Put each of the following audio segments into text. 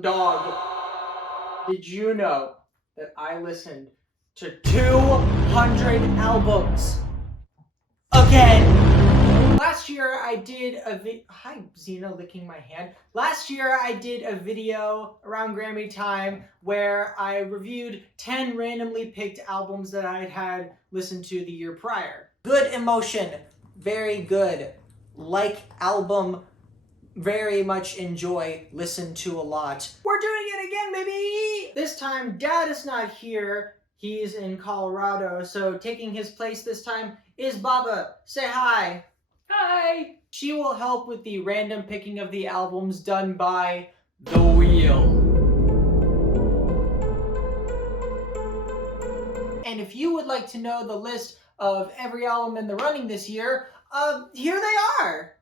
Dog, did you know that I listened to 200 albums again? Last year I did a Hi, Xena licking my hand. Last year I did a video around Grammy time where I reviewed 10 randomly picked albums that I had listened to the year prior. Good emotion, very good. Like album, very much enjoy, listen to a lot. We're doing it again, baby! This time, Dad is not here. He's in Colorado, so taking his place this time is Baba. Say hi. Hi! She will help with the random picking of the albums done by The Wheel. And if you would like to know the list of every album in the running this year, here they are.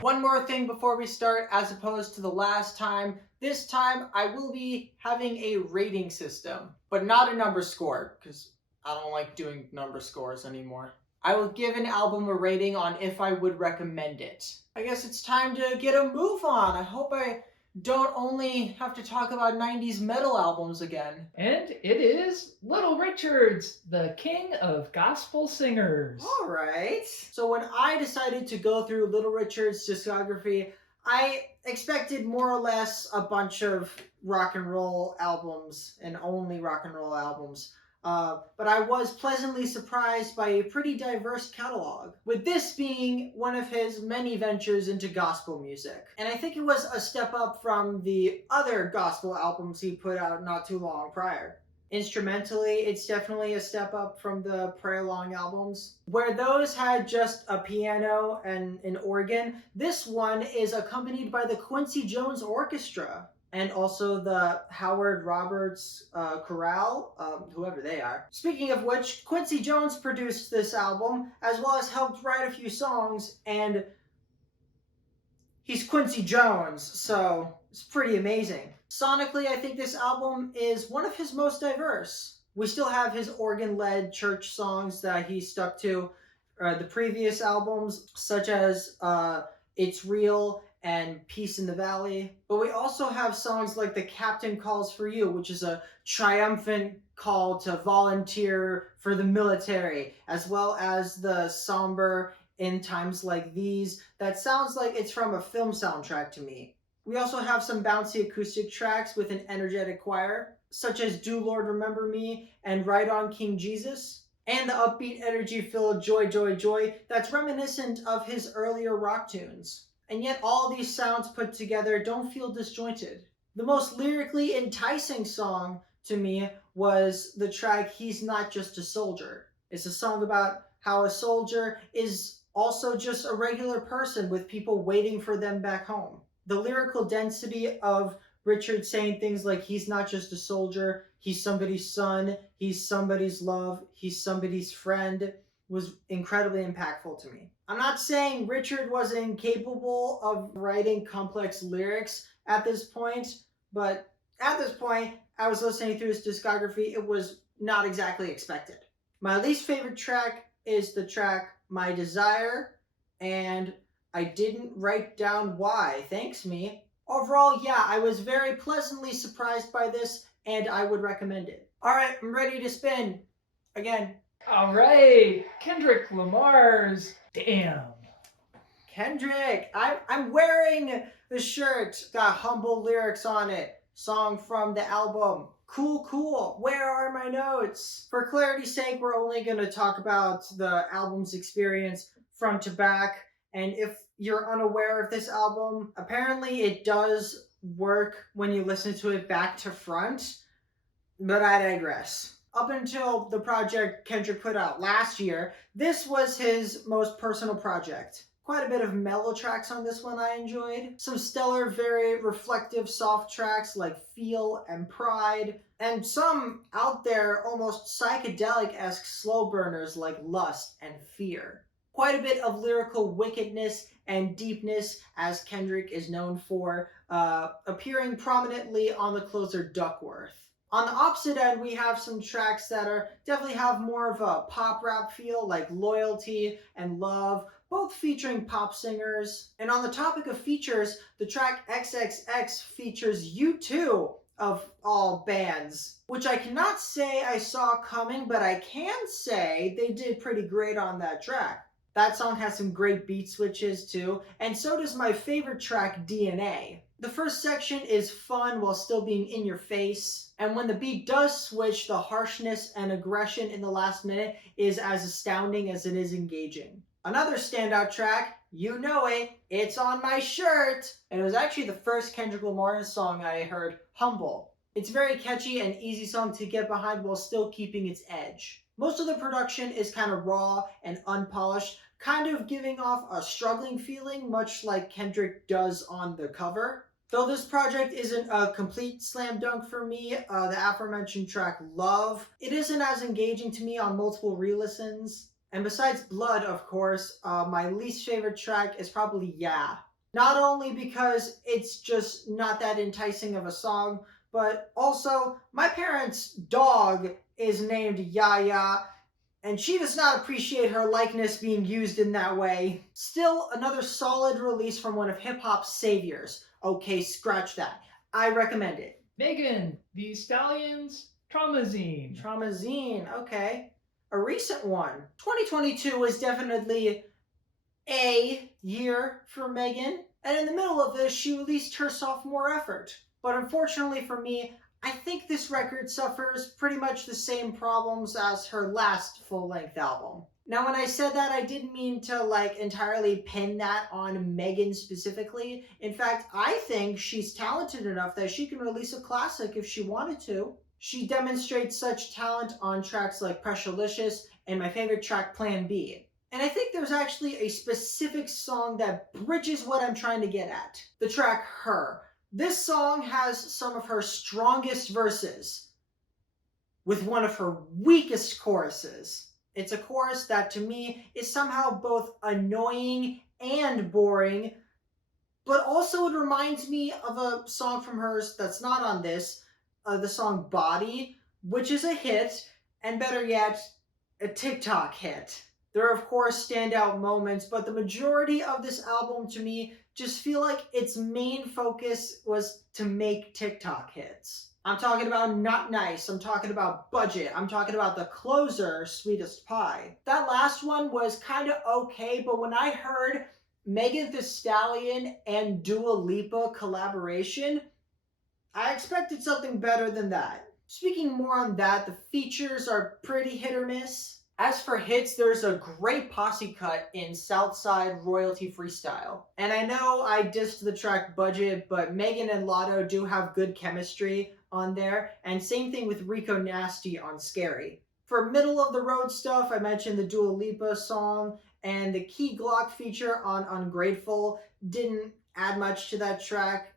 One more thing before we start, as opposed to the last time. This time I will be having a rating system, but not a number score, because I don't like doing number scores anymore. I will give an album a rating on if I would recommend it. I guess it's time to get a move on. I hope I don't only have to talk about 90s metal albums again. And it is Little Richard's, the king of gospel singers. All right. So when I decided to go through Little Richard's discography, I expected more or less a bunch of rock and roll albums and only rock and roll albums. But I was pleasantly surprised by a pretty diverse catalog, with this being one of his many ventures into gospel music. And I think it was a step up from the other gospel albums he put out not too long prior. Instrumentally, it's definitely a step up from the Pray Along albums. Where those had just a piano and an organ, this one is accompanied by the Quincy Jones Orchestra. And also the Howard Roberts Chorale, whoever they are. Speaking of which, Quincy Jones produced this album, as well as helped write a few songs, and he's Quincy Jones, so it's pretty amazing. Sonically, I think this album is one of his most diverse. We still have his organ-led church songs that he stuck to the previous albums, such as It's Real and Peace in the Valley. But we also have songs like The Captain Calls for You, which is a triumphant call to volunteer for the military, as well as the somber In Times Like These that sounds like it's from a film soundtrack to me. We also have some bouncy acoustic tracks with an energetic choir, such as Do Lord Remember Me and Right On King Jesus, and the upbeat energy-filled Joy Joy Joy that's reminiscent of his earlier rock tunes. And yet all these sounds put together don't feel disjointed. The most lyrically enticing song to me was the track He's Not Just a Soldier. It's a song about how a soldier is also just a regular person with people waiting for them back home. The lyrical density of Richard saying things like he's not just a soldier, he's somebody's son, he's somebody's love, he's somebody's friend, was incredibly impactful to me. I'm not saying Richard was incapable of writing complex lyrics at this point, but at this point, I was listening through his discography, it was not exactly expected. My least favorite track is the track My Desire, and I didn't write down why, thanks me. Overall, yeah, I was very pleasantly surprised by this, and I would recommend it. Alright, I'm ready to spin. Again. All right, Kendrick Lamar's Damn. Kendrick, I'm wearing the shirt, got humble lyrics on it. Song from the album. Cool. Where are my notes? For clarity's sake, we're only going to talk about the album's experience front to back. And if you're unaware of this album, apparently it does work when you listen to it back to front, but I digress. Up until the project Kendrick put out last year, this was his most personal project. Quite a bit of mellow tracks on this one I enjoyed. Some stellar, very reflective soft tracks like Feel and Pride. And some out there almost psychedelic-esque slow burners like Lust and Fear. Quite a bit of lyrical wickedness and deepness, as Kendrick is known for, appearing prominently on the closer Duckworth. On the opposite end, we have some tracks that are definitely have more of a pop rap feel, like Loyalty and Love, both featuring pop singers. And on the topic of features, the track XXX features U2 of all bands, which I cannot say I saw coming, but I can say they did pretty great on that track. That song has some great beat switches too, and so does my favorite track, DNA. The first section is fun while still being in your face, and when the beat does switch, the harshness and aggression in the last minute is as astounding as it is engaging. Another standout track, you know it, It's on My Shirt, and it was actually the first Kendrick Lamar song I heard, Humble. It's a very catchy and easy song to get behind while still keeping its edge. Most of the production is kind of raw and unpolished, kind of giving off a struggling feeling, much like Kendrick does on the cover. Though this project isn't a complete slam dunk for me, the aforementioned track Love, it isn't as engaging to me on multiple re-listens. And besides Blood, of course, my least favorite track is probably Yeah. Not only because it's just not that enticing of a song, but also my parents' dog is named Yaya, and she does not appreciate her likeness being used in that way. Still, another solid release from one of hip hop's saviors. Okay, scratch that. I recommend it. Megan Thee Stallions, Traumazine. Traumazine, okay. A recent one. 2022 was definitely a year for Megan, and in the middle of this, she released her sophomore effort. But unfortunately for me, I think this record suffers pretty much the same problems as her last full-length album. Now, when I said that, I didn't mean to entirely pin that on Megan specifically. In fact, I think she's talented enough that she can release a classic if she wanted to. She demonstrates such talent on tracks like Pressurelicious and my favorite track, Plan B. And I think there's actually a specific song that bridges what I'm trying to get at. The track Her. This song has some of her strongest verses with one of her weakest choruses. It's a chorus that to me is somehow both annoying and boring, but also it reminds me of a song from hers that's not on this, the song Body, which is a hit, and better yet, a TikTok hit. There are, of course, standout moments, but the majority of this album to me just feel like its main focus was to make TikTok hits. I'm talking about Not Nice, I'm talking about Budget, I'm talking about the closer, Sweetest Pie. That last one was kind of okay, but when I heard Megan Thee Stallion and Dua Lipa collaboration, I expected something better than that. Speaking more on that, the features are pretty hit or miss. As for hits, there's a great posse cut in Southside Royalty Freestyle. And I know I dissed the track Budget, but Megan and Lotto do have good chemistry on there, and same thing with Rico Nasty on Scary. For middle of the road stuff, I mentioned the Dua Lipa song, and the Key Glock feature on Ungrateful didn't add much to that track,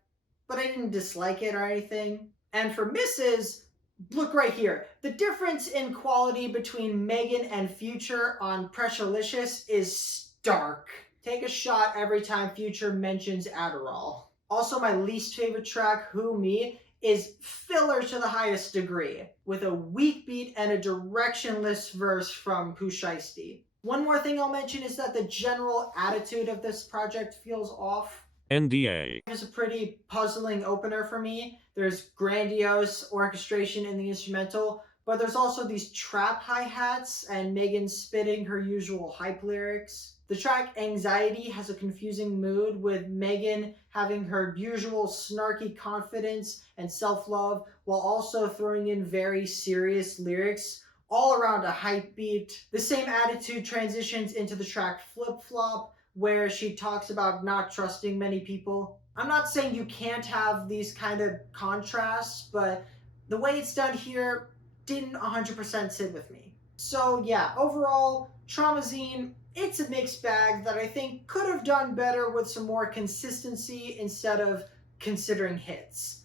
but I didn't dislike it or anything. And for misses, look right here. The difference in quality between Megan and Future on Pressurelicious is stark. Take a shot every time Future mentions Adderall. Also, my least favorite track, Who Me, is filler to the highest degree, with a weak beat and a directionless verse from Pooh Shiesty. One more thing I'll mention is that the general attitude of this project feels off. NDA. It's a pretty puzzling opener for me. There's grandiose orchestration in the instrumental, but there's also these trap hi-hats and Megan spitting her usual hype lyrics. The track Anxiety has a confusing mood, with Megan having her usual snarky confidence and self-love while also throwing in very serious lyrics, all around a hype beat. The same attitude transitions into the track Flip Flop, where she talks about not trusting many people. I'm not saying you can't have these kind of contrasts, but the way it's done here didn't 100% sit with me. So yeah, overall, Traumazine, it's a mixed bag that I think could have done better with some more consistency instead of considering hits.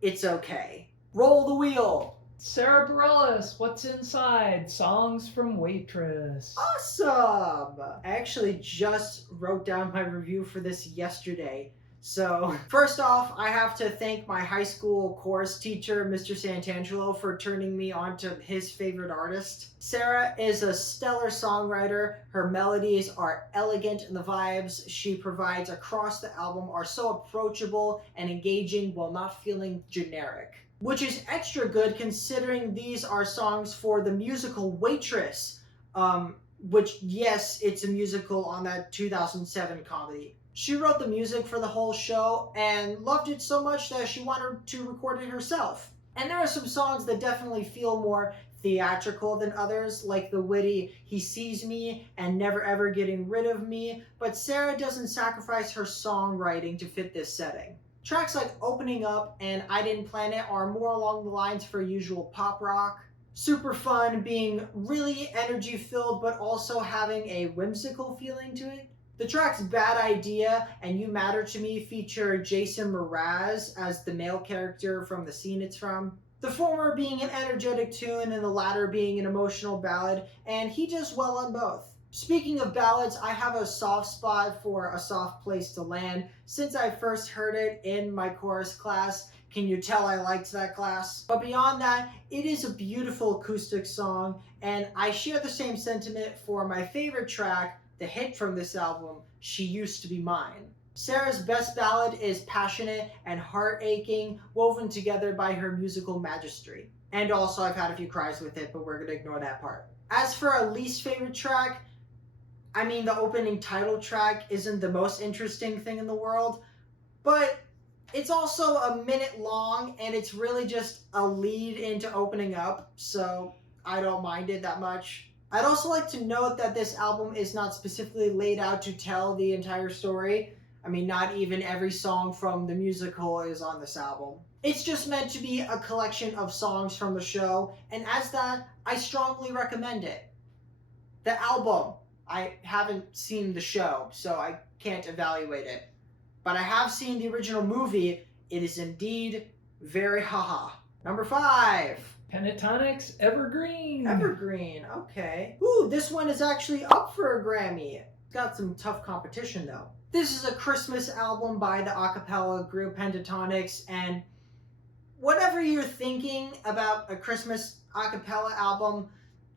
It's okay. Roll the wheel! Sarah Bareilles, What's Inside? Songs from Waitress. Awesome! I actually just wrote down my review for this yesterday. So, first off, I have to thank my high school chorus teacher, Mr. Santangelo, for turning me on to his favorite artist. Sarah is a stellar songwriter. Her melodies are elegant and the vibes she provides across the album are so approachable and engaging while not feeling generic. Which is extra good considering these are songs for the musical Waitress, which, yes, it's a musical on that 2007 comedy. She wrote the music for the whole show and loved it so much that she wanted to record it herself. And there are some songs that definitely feel more theatrical than others, like the witty "He Sees Me" and "Never Ever Getting Rid of Me," but Sarah doesn't sacrifice her songwriting to fit this setting. Tracks like "Opening Up" and "I Didn't Plan It" are more along the lines for usual pop rock. Super Fun being really energy filled but also having a whimsical feeling to it. The tracks "Bad Idea" and "You Matter to Me" feature Jason Mraz as the male character from the scene it's from. The former being an energetic tune and the latter being an emotional ballad, and he does well on both. Speaking of ballads, I have a soft spot for "A Soft Place to Land" since I first heard it in my chorus class. Can you tell I liked that class? But beyond that, it is a beautiful acoustic song, and I share the same sentiment for my favorite track, the hit from this album, "She Used to Be Mine." Sarah's best ballad is passionate and heart-aching, woven together by her musical majesty. And also, I've had a few cries with it, but we're gonna ignore that part. As for a least favorite track, I mean, the opening title track isn't the most interesting thing in the world, but it's also a minute long and it's really just a lead into opening up, so I don't mind it that much. I'd also like to note that this album is not specifically laid out to tell the entire story. I mean, not even every song from the musical is on this album. It's just meant to be a collection of songs from the show, and as that, I strongly recommend it. The album, I haven't seen the show, so I can't evaluate it. But I have seen the original movie. It is indeed very haha. Number 5. Pentatonics Evergreen. Evergreen, okay. Ooh, this one is actually up for a Grammy. It's got some tough competition though. This is a Christmas album by the a cappella group Pentatonics, and whatever you're thinking about a Christmas a cappella album,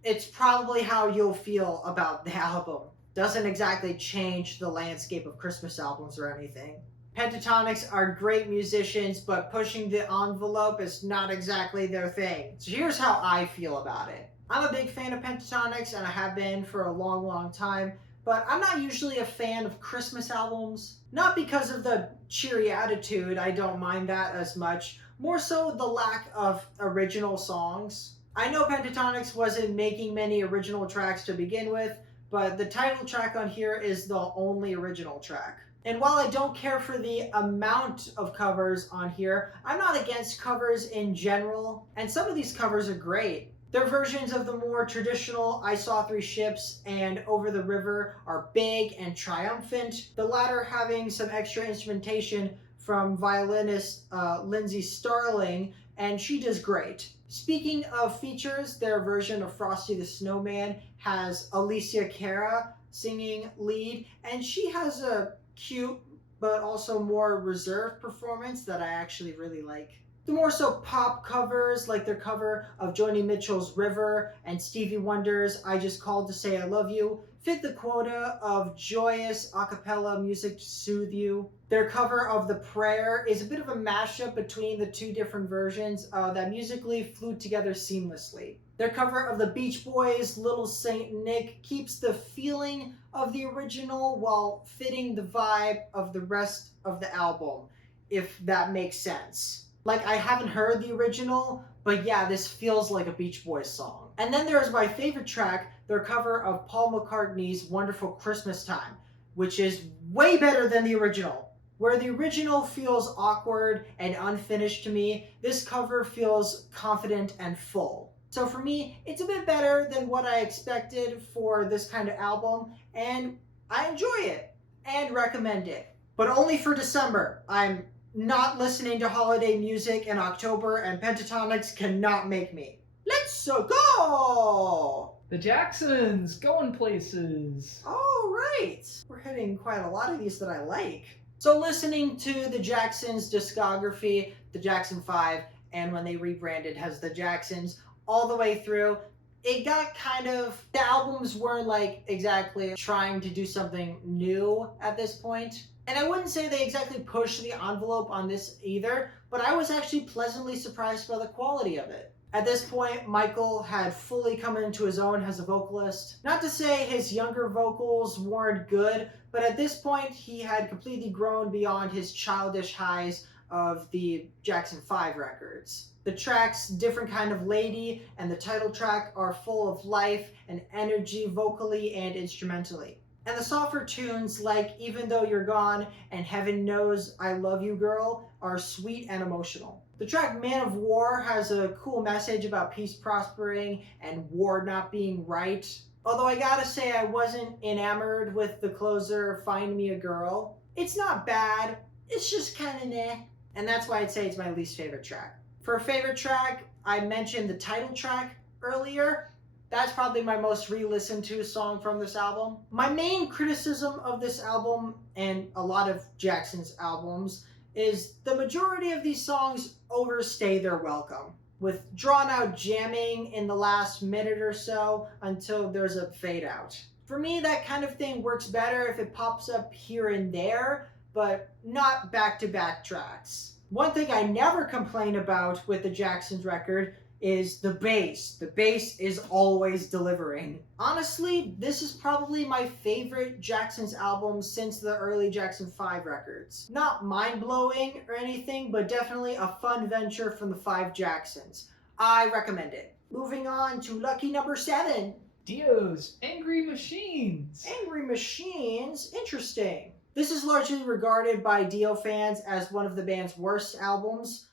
it's probably how you'll feel about the album. Doesn't exactly change the landscape of Christmas albums or anything. Pentatonics are great musicians, but pushing the envelope is not exactly their thing. So here's how I feel about it. I'm a big fan of Pentatonics, and I have been for a long, long time, but I'm not usually a fan of Christmas albums. Not because of the cheery attitude, I don't mind that as much, more so the lack of original songs. I know Pentatonics wasn't making many original tracks to begin with, but the title track on here is the only original track. And while I don't care for the amount of covers on here, I'm not against covers in general, and some of these covers are great. Their versions of the more traditional "I Saw Three Ships" and "Over the River" are big and triumphant, the latter having some extra instrumentation from violinist Lindsay Starling, and she does great. Speaking of features, their version of "Frosty the Snowman" has Alicia Cara singing lead, and she has a cute but also more reserved performance that I actually really like. The more so pop covers, like their cover of Joni Mitchell's "River" and Stevie Wonder's "I Just Called to Say I Love You," fit the quota of joyous a cappella music to soothe you. Their cover of "The Prayer" is a bit of a mashup between the two different versions that musically flew together seamlessly. Their cover of the Beach Boys' "Little Saint Nick" keeps the feeling of the original while fitting the vibe of the rest of the album, if that makes sense. Like, I haven't heard the original, but yeah, this feels like a Beach Boys song. And then there's my favorite track, their cover of Paul McCartney's "Wonderful Christmas Time," which is way better than the original. Where the original feels awkward and unfinished to me, this cover feels confident and full. So for me, it's a bit better than what I expected for this kind of album, and I enjoy it and recommend it. But only for December. I'm not listening to holiday music in October, and Pentatonics cannot make me. Let's go! The Jacksons, Going Places. All right. We're hitting quite a lot of these that I like. So listening to the Jacksons' discography, the Jackson 5, and when they rebranded as the Jacksons, all the way through, it got kind of, the albums weren't like exactly trying to do something new at this point. And I wouldn't say they exactly pushed the envelope on this either, but I was actually pleasantly surprised by the quality of it. At this point, Michael had fully come into his own as a vocalist. Not to say his younger vocals weren't good, but at this point, he had completely grown beyond his childish highs of the Jackson 5 records. The tracks Different Kind of Lady and the title track are full of life and energy vocally and instrumentally. And the softer tunes like Even Though You're Gone and Heaven Knows I Love You Girl are sweet and emotional. The track Man of War has a cool message about peace prospering and war not being right. Although I gotta say I wasn't enamored with the closer Find Me a Girl. It's not bad, it's just kinda meh. And that's why I'd say it's my least favorite track. For a favorite track, I mentioned the title track earlier. That's probably my most re-listened to song from this album. My main criticism of this album, and a lot of Jackson's albums, is the majority of these songs overstay their welcome, with drawn out jamming in the last minute or so until there's a fade out. For me, that kind of thing works better if it pops up here and there, but not back-to-back tracks. One thing I never complain about with the Jacksons record is the bass. The bass is always delivering. Honestly, this is probably my favorite Jacksons album since the early Jackson 5 records. Not mind-blowing or anything, but definitely a fun venture from the 5 Jacksons. I recommend it. Moving on to lucky number 7. Dio's Angry Machines. Angry Machines? Interesting. This is largely regarded by Dio fans as one of the band's worst albums.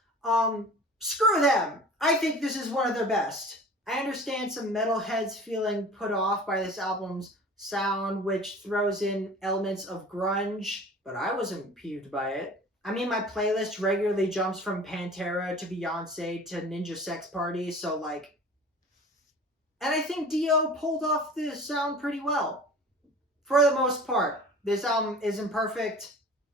Screw them! I think this is one of their best. I understand some metalheads feeling put off by this album's sound, which throws in elements of grunge, but I wasn't peeved by it. I mean, my playlist regularly jumps from Pantera to Beyonce to Ninja Sex Party, so like... And I think Dio pulled off this sound pretty well. For the most part. This album isn't perfect.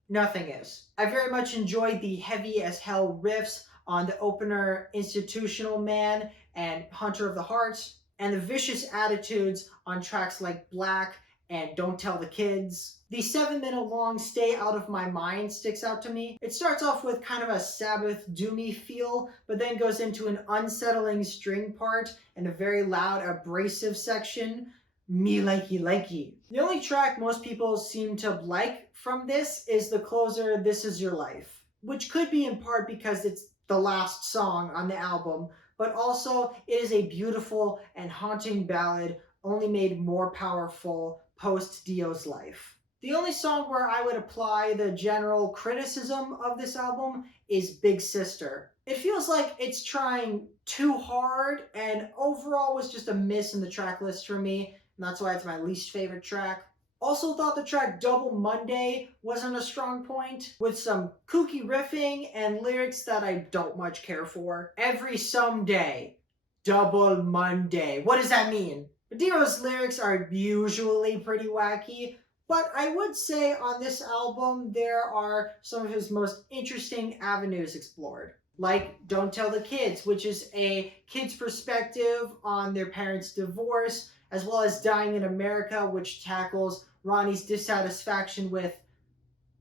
Nothing is. I very much enjoyed the heavy as hell riffs on the opener Institutional Man and Hunter of the Hearts, and the vicious attitudes on tracks like Black and Don't Tell the Kids. The 7-minute long Stay Out of My Mind sticks out to me. It starts off with kind of a Sabbath doomy feel, but then goes into an unsettling string part and a very loud abrasive section. Me likey likey. The only track most people seem to like from this is the closer This Is Your Life, which could be in part because it's the last song on the album, but also it is a beautiful and haunting ballad only made more powerful post Dio's life. The only song where I would apply the general criticism of this album is Big Sister. It feels like it's trying too hard and overall was just a miss in the track list for me. And that's why it's my least favorite track. Also thought the track Double Monday wasn't a strong point, with some kooky riffing and lyrics that I don't much care for. Every someday, Double Monday. What does that mean? Dio's lyrics are usually pretty wacky, but I would say on this album there are some of his most interesting avenues explored. Like Don't Tell the Kids, which is a kid's perspective on their parents' divorce, as well as Dying in America, which tackles Ronnie's dissatisfaction with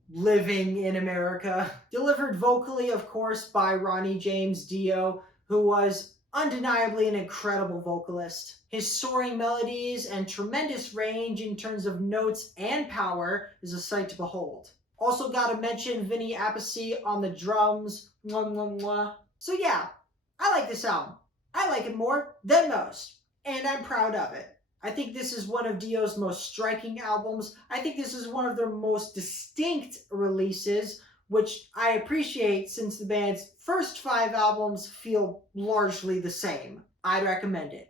living in America. Delivered vocally, of course, by Ronnie James Dio, who was undeniably an incredible vocalist. His soaring melodies and tremendous range in terms of notes and power is a sight to behold. Also gotta mention Vinny Appice on the drums. Mwah, mwah, mwah. So yeah, I like this album. I like it more than most, and I'm proud of it. I think this is one of Dio's most striking albums. I think this is one of their most distinct releases, which I appreciate since the band's first 5 albums feel largely the same. I'd recommend it.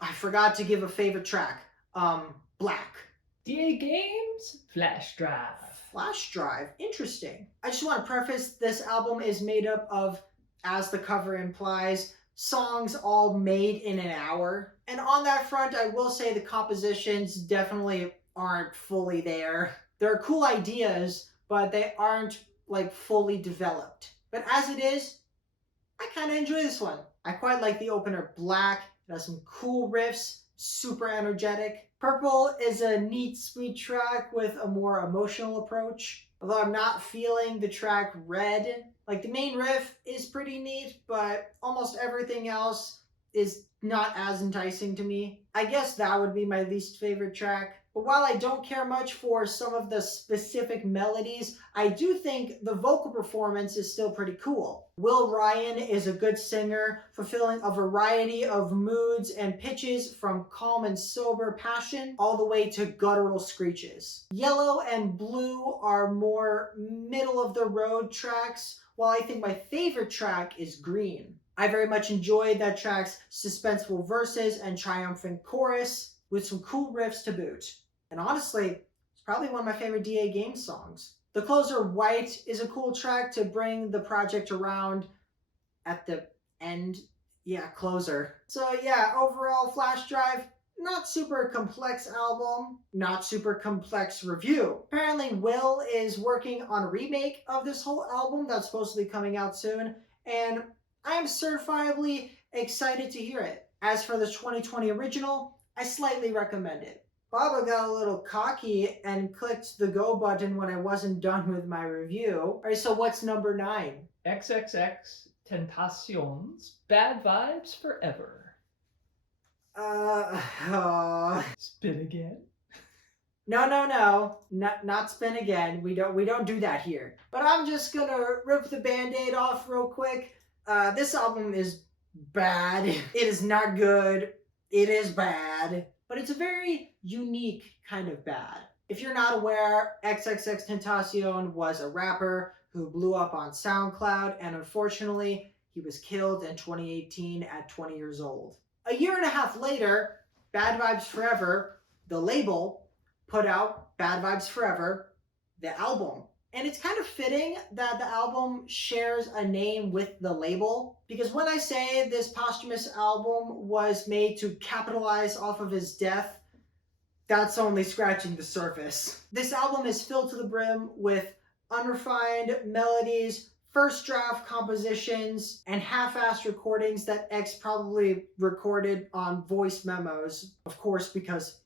I forgot to give a favorite track. Black. DA Games Flash Drive. Flash Drive. Interesting. I just want to preface this album is made up of, as the cover implies, songs all made in an hour. And on that front, I will say the compositions definitely aren't fully there. There are cool ideas, but they aren't like fully developed. But as it is, I kind of enjoy this one. I quite like the opener Black. It has some cool riffs, super energetic. Purple is a neat, sweet track with a more emotional approach. Although I'm not feeling the track Red. Like the main riff is pretty neat, but almost everything else is not as enticing to me. I guess that would be my least favorite track. But while I don't care much for some of the specific melodies, I do think the vocal performance is still pretty cool. Will Ryan is a good singer, fulfilling a variety of moods and pitches from calm and sober passion all the way to guttural screeches. Yellow and Blue are more middle of the road tracks, while I think my favorite track is Green. I very much enjoyed that track's suspenseful verses and triumphant chorus, with some cool riffs to boot. And honestly, it's probably one of my favorite DA Games songs. The closer White is a cool track to bring the project around at the end. Yeah, closer. So yeah, overall Flash Drive, not super complex album, not super complex review. Apparently Will is working on a remake of this whole album that's supposed to be coming out soon, and I'm certifiably excited to hear it. As for the 2020 original, I slightly recommend it. Baba got a little cocky and clicked the go button when I wasn't done with my review. Alright, so what's number 9? XXX Tentacion's Bad Vibes Forever. Spin again? No. Not spin again. We don't do that here. But I'm just gonna rip the band-aid off real quick. This album is bad. It is not good. It is bad. But it's a very unique kind of bad. If you're not aware, XXX Tentacion was a rapper who blew up on SoundCloud, and unfortunately, he was killed in 2018 at 20 years old. A year and a half later, Bad Vibes Forever, the label, put out Bad Vibes Forever, the album. And it's kind of fitting that the album shares a name with the label, because when I say this posthumous album was made to capitalize off of his death, that's only scratching the surface. This album is filled to the brim with unrefined melodies, first draft compositions, and half-assed recordings that X probably recorded on voice memos, of course, because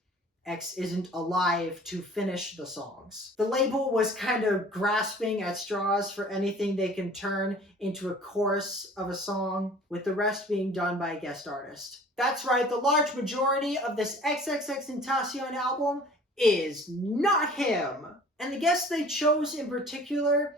X isn't alive to finish the songs. The label was kind of grasping at straws for anything they can turn into a chorus of a song, with the rest being done by a guest artist. That's right, the large majority of this XXXTentacion album is not him. And the guests they chose in particular,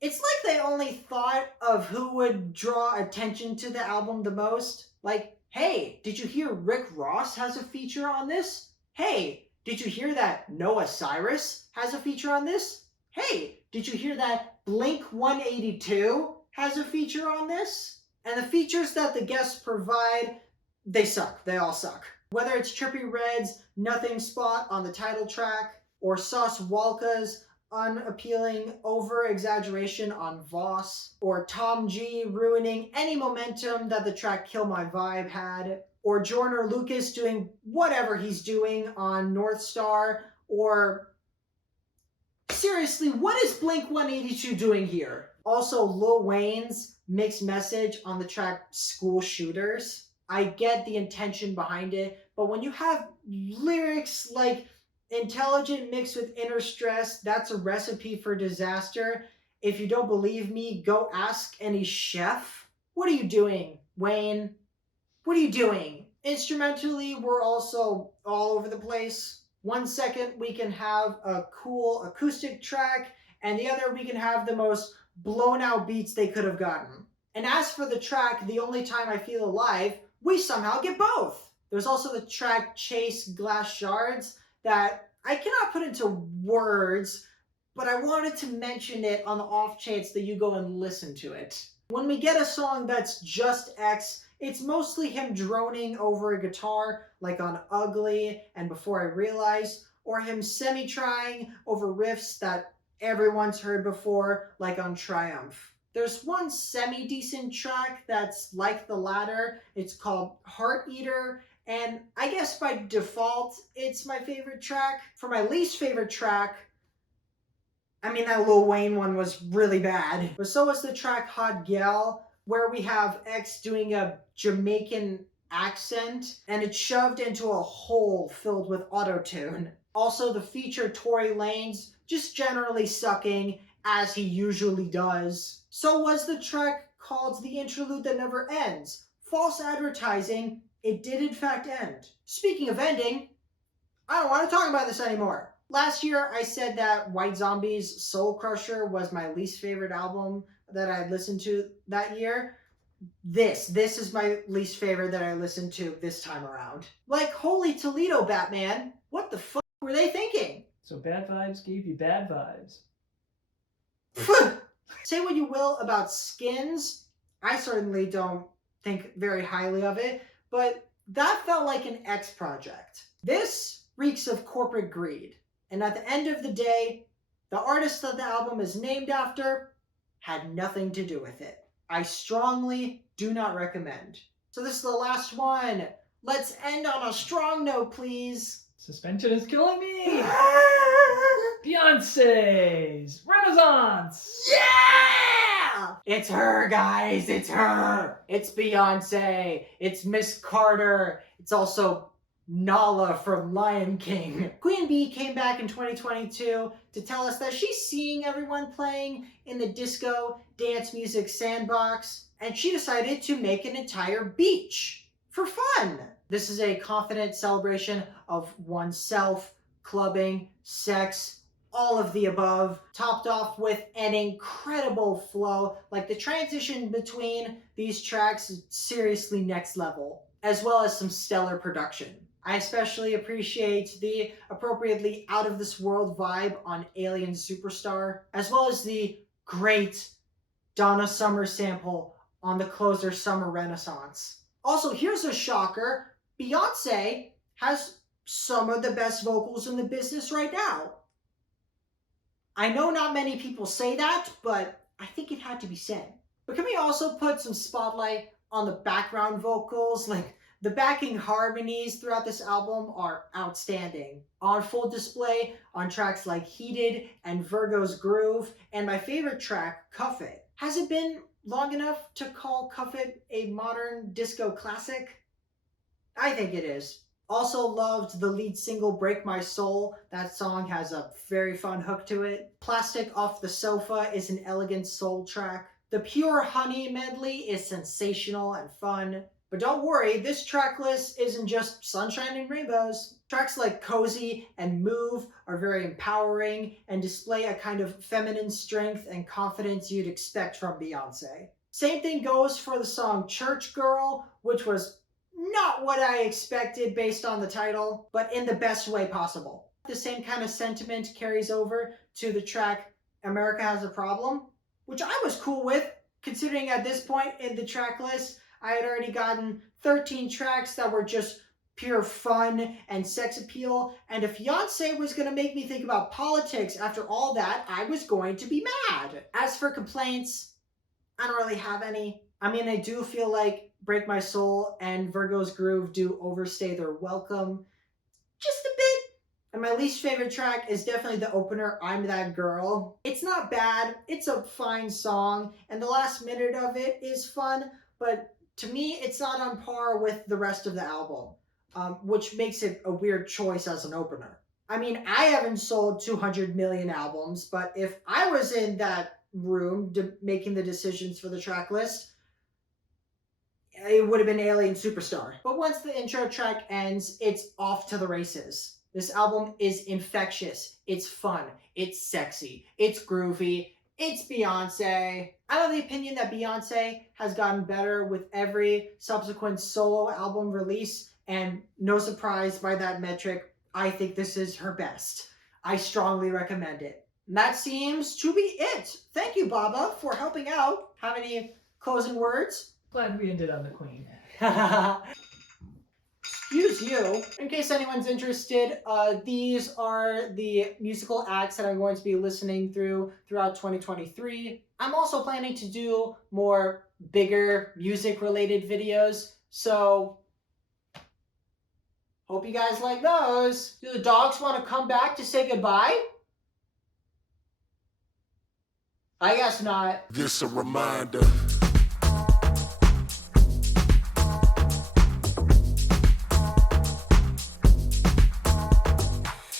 it's like they only thought of who would draw attention to the album the most. Like, hey, did you hear Rick Ross has a feature on this? Hey, did you hear that Noah Cyrus has a feature on this? Hey, did you hear that Blink 182 has a feature on this? And the features that the guests provide, they suck. They all suck. Whether it's Trippie Redd's Nothing Spot on the title track, or Sauce Walka's unappealing over-exaggeration on Voss, or Tom G ruining any momentum that the track Kill My Vibe had, or Jorner Lucas doing whatever he's doing on North Star, or seriously, what is Blink 182 doing here? Also, Lil Wayne's mixed message on the track School Shooters. I get the intention behind it, but when you have lyrics like intelligent mixed with inner stress, that's a recipe for disaster. If you don't believe me, go ask any chef. What are you doing, Wayne? What are you doing? Instrumentally, we're also all over the place. 1 second we can have a cool acoustic track, and the other we can have the most blown out beats they could have gotten. And as for the track The Only Time I Feel Alive, we somehow get both. There's also the track Chase Glass Shards that I cannot put into words, but I wanted to mention it on the off chance that you go and listen to it. When we get a song that's just X, it's mostly him droning over a guitar, like on Ugly and Before I Realized, or him semi-trying over riffs that everyone's heard before, like on Triumph. There's one semi-decent track that's like the latter. It's called Heart Eater, and I guess by default, it's my favorite track. For my least favorite track, I mean, that Lil Wayne one was really bad. But so was the track Hot Gal, where we have X doing a Jamaican accent, and it's shoved into a hole filled with autotune. Also, the feature Tory Lanez just generally sucking, as he usually does. So was the track called The Interlude That Never Ends. False advertising, it did in fact end. Speaking of ending, I don't want to talk about this anymore. Last year, I said that White Zombie's Soul Crusher was my least favorite album that I had listened to that year. This is my least favorite that I listened to this time around. Like, holy Toledo, Batman. What the fuck were they thinking? So Bad Vibes gave you bad vibes. Say what you will about Skins. I certainly don't think very highly of it, but that felt like an X project. This reeks of corporate greed. And at the end of the day, the artist that the album is named after had nothing to do with it. I strongly do not recommend. So this is the last one. Let's end on a strong note, please. Suspension is killing me! Beyonce's Renaissance! Yeah! It's her, guys. It's her. It's Beyonce. It's Miss Carter. It's also Nala from Lion King. Queen Bee came back in 2022 to tell us that she's seeing everyone playing in the disco dance music sandbox, and she decided to make an entire beach for fun. This is a confident celebration of oneself, clubbing, sex, all of the above, topped off with an incredible flow. Like, the transition between these tracks is seriously next level, as well as some stellar production. I especially appreciate the appropriately out of this world vibe on Alien Superstar, as well as the great Donna Summer sample on the closer Summer Renaissance. Also, here's a shocker. Beyonce has some of the best vocals in the business right now. I know not many people say that, but I think it had to be said. But can we also put some spotlight on the background vocals? Like, the backing harmonies throughout this album are outstanding. On full display on tracks like Heated and Virgo's Groove, and my favorite track, Cuff It. Has it been long enough to call Cuff It a modern disco classic? I think it is. Also loved the lead single Break My Soul. That song has a very fun hook to it. Plastic Off the Sofa is an elegant soul track. The Pure Honey medley is sensational and fun. But don't worry, this track list isn't just sunshine and rainbows. Tracks like Cozy and Move are very empowering and display a kind of feminine strength and confidence you'd expect from Beyonce. Same thing goes for the song Church Girl, which was not what I expected based on the title, but in the best way possible. The same kind of sentiment carries over to the track America Has a Problem, which I was cool with, considering at this point in the track list, I had already gotten 13 tracks that were just pure fun and sex appeal, and if Beyonce was going to make me think about politics after all that, I was going to be mad. As for complaints, I don't really have any. I mean, I do feel like Break My Soul and Virgo's Groove do overstay their welcome just a bit. And my least favorite track is definitely the opener, I'm That Girl. It's not bad, it's a fine song, and the last minute of it is fun, but to me, it's not on par with the rest of the album, which makes it a weird choice as an opener. I mean, I haven't sold 200 million albums, but if I was in that room making the decisions for the track list, it would have been Alien Superstar. But once the intro track ends, it's off to the races. This album is infectious. It's fun. It's sexy. It's groovy. It's Beyonce. I'm of the opinion that Beyonce has gotten better with every subsequent solo album release, and no surprise by that metric, I think this is her best. I strongly recommend it. And that seems to be it. Thank you, Baba, for helping out. Have any closing words? Glad we ended on the Queen. Excuse you. In case anyone's interested, these are the musical acts that I'm going to be listening throughout 2023. I'm also planning to do more bigger music-related videos, so hope you guys like those. Do the dogs want to come back to say goodbye? I guess not. This a reminder.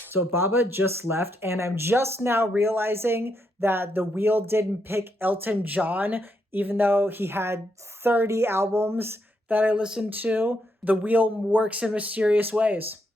So Baba just left, and I'm just now realizing that the wheel didn't pick Elton John, even though he had 30 albums that I listened to. The wheel works in mysterious ways.